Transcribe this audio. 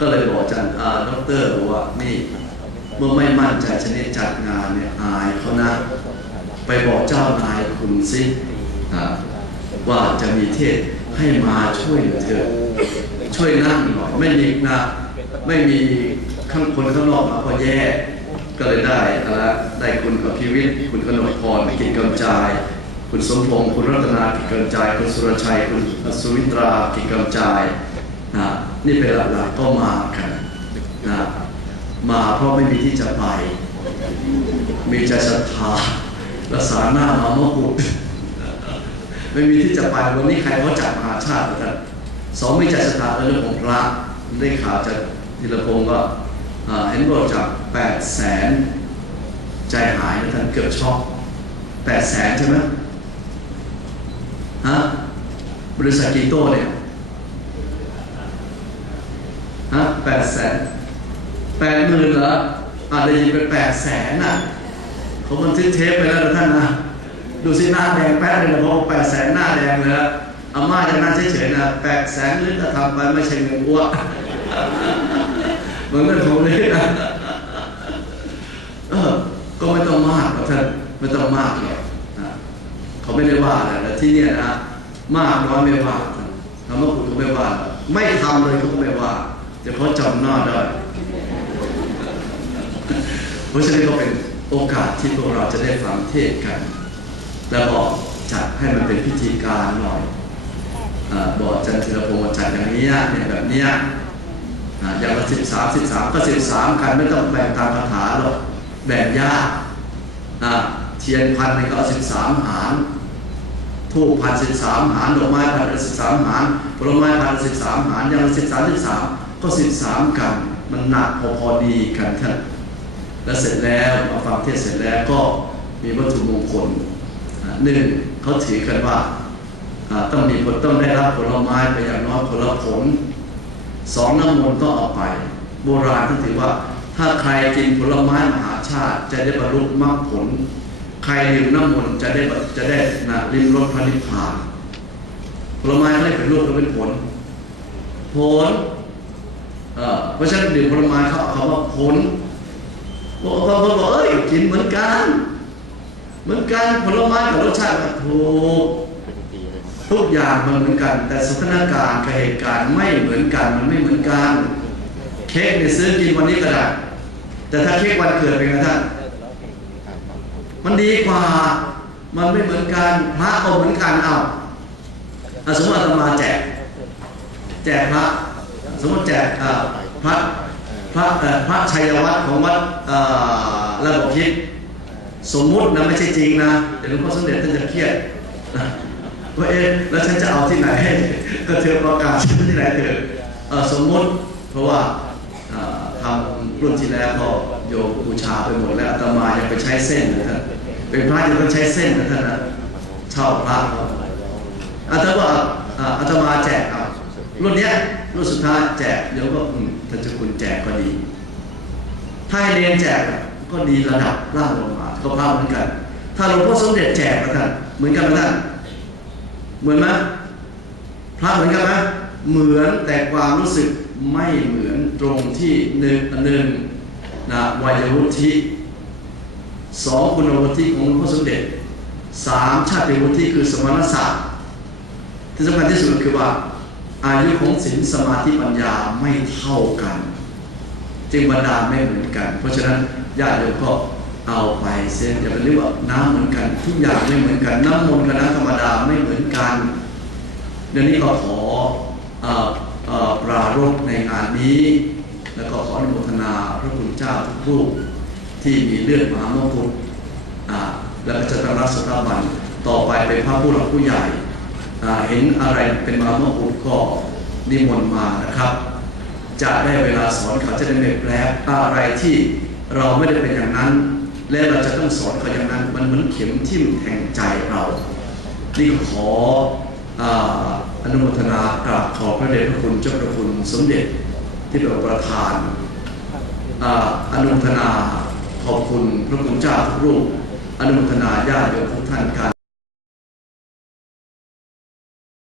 ก็เลยบอกอาจารย์อาดอกเตอร์บอกว่านี่เมื่อไม่มั่นใจชนิดจัดงานเนี่ยอายเขานะ ไปบอกเจ้านายคุณสิว่าจะมีเทศให้มาช่วยเหลือเธอช่วยนั่งหน่อยไม่มีนะไม่มีข้างคนข้างนอกมาก็แย่ก็เลยได้อะไรได้คุณกับพิวิทย์คุณกนกพรกิจกำจาย คุณสมพงศ์คุณรัตนากิจกำจาย คุณสุรชัย คุณสุวิตรากิจกำจาย นะนี่เป็นหลักๆก็มากันนะมาเพราะไม่มีที่จะไป มีใจศรัทธารักษาหน้ามามะกุฎไม่มีที่จะไปวันนี้ใครเขาจัดมหาชาติกันสองมีใจศรัทธาเรื่องของพระได้ข่าวจากธีรพงศ์ก็เห็นบอกจากแปดแสนใจหายนะท่านเกือบช็อกแปดแสนใช่ไหมฮะบริษัทกีโต้เนี่ย ฮะแปดแสนแปดหมื่นเหรออาจจะยินเป็นแปดแสนน่ะเขาบันทึกเทปไปแล้วท่านนะดูสิหน้าแดงแป๊ดเลยนะเพราะแปดแสนหน้าแดงเลยนะอาม่าจะนั่งเฉยๆนะแปดแสนลึกก็ทำไปไม่ใช่เงินอ้วกเหมือนกันผมเลยนะเออก็ไม่ต้องมากหรอกท่านไม่ต้องมากหรอกนะเขาไม่ได้ว่าอะไรแต่ที่เนี่ยนะมากน้อยไม่ว่าทำว่าคุณเขาไม่ว่า ไม่ทำเลยเขาก็ไม่ว่า แต่เขาจำหน้าได้ เพราะฉะนั้นก็เป็นโอกาสที่พวกเราจะได้ฟังเทศกัน แล้วก็จัดให้มันเป็นพิธีการหน่อยอบอกอาจันทร์ธีรพงศ์จัดอย่างนี้เนี่ยแบบเนี้ยอ่าอย่างละสิบสามสิบสามก็สิบสามกันไม่ต้องแบ่งตามคาถาหรอกแบ่งยากเทียนพันนี่ก็เอาสิบสามหารทูบพันสิบสามหารดอกไม้พันสิบสามหารผลไม้พันสิบสามหารอย่างละสิบสามสิบสาม ก็สิบสามกันมันหนักพอพอดีกันท่านแล้วเสร็จแล้วมาฟังเทศเสร็จแล้วก็มีวัตถุมงคลหนึ่งเขาถือกันว่าต้องมีผลต้องได้รับผลไม้ไปอย่างน้อยผลผลสองน้ำมนต์ต้องเอาไป โบราณท่านถือว่า ถ้าใครกินผลไม้มหาชาติ จะได้บรรลุมรรคผล ใครดื่มน้ำมนต์จะได้จะได้นะริมรสพระนิพพานผลไม้ไม่เป็นรูปก็เป็นผล ผล เพราะฉะนั้นดื่มผลไม้เขาเอาว่าผลบอกบางคนบอกเอ้ยกินเหมือนกัน เหมือนกันผลไม้กับรสชาติถูกทุกอย่างมันเหมือนกัน แต่สถานการณ์กับเหตุการณ์ไม่เหมือนกันมันไม่เหมือนกัน เค้กเนี่ยซื้อกินวันนี้ก็ได้แต่ถ้าเค้กวันเกิดเป็นไงท่านมันดีกว่ามันไม่เหมือนกันพระก็เหมือนกันเอาอะสมมติอาตมาแจก แจกพระ มมติแจกพระพระพระชัยวัตรของวัดระบบพิษสมมุตินะไม่ใช่จริงนะเดี๋ยวหลวงพ่อสมเด็จท่านจะเครียดว่าเอ๊ะแล้วฉันจะเอาที่ไหนให้ก็เธอประกาศที่ไหนเธอเอ่อสมมุติเพราะว่าทำรุ่นที่แล้วก็โยมบูชาไปหมดแล้วอาตมายังไปใช้เส้นนะท่านเป็นพระยังต้องใช้เส้นนะท่านนะเช่าพระอาตมาอาอาตมาแจกเอา รุ่นเนี้ยรุ่นสุดท้ายแจกเดี๋ยวก็อืมท่านเจะคุณแจกก็ดี ถ้าให้เรียนแจกก็ดีระดับล่างลงมาก็พาเหมือนกัน ถ้าหลวงพ่อสมเด็จแจกนะท่านเหมือนกันไหมท่านเหมือนไหมพระเหมือนกันไหมเหมือนแต่ความรู้สึกไม่เหมือนตรงที่หนึ่งหนึ่งนะวัยวุฒิสองคุณวุฒิของหลวงพ่อสมเด็จสามชาติวุฒิคือสมณศักดิ์ที่สำคัญที่สุดคือว่า อายุของศีลสมาธิปัญญาไม่เท่ากัน จึงบรรดาไม่เหมือนกัน เพราะฉะนั้นญาติโยมก็เอาไปเส้นอย่าไปเรียกว่าน้ำเหมือนกันทุกอย่างไม่เหมือนกัน น้ำมนต์กับน้ำธรรมดาไม่เหมือนกันเดี๋ยวนี้ก็ขออ่ออปรารภในงานนี้ แล้วก็ขออนุโมทนาพระคุณเจ้าทุกรูปที่มีเลือดมหามงกุฎอ่าแล้วก็จะตรับสถาบันต่อไปเป็นพระผู้หลักผู้ใหญ่ เห็นอะไรเป็นมหามงกุฎก็นิมนต์มานะครับ จะได้เวลาสอนเขาจะได้ไม่แปลอะไรที่เราไม่ได้เป็นอย่างนั้น และเราจะต้องสอนเขาอย่างนั้น มันเหมือนเข็มทิ่มแทงใจเรานี่ขออนุโมทนากราบขอบพระเดชพระคุณเจ้าพระคุณสมเด็จที่เป็นประธานอ่าอนุโมทนาขอบคุณพระคุณเจ้าทุกรูปอนุโมทนาญาติโยมทุกท่านการ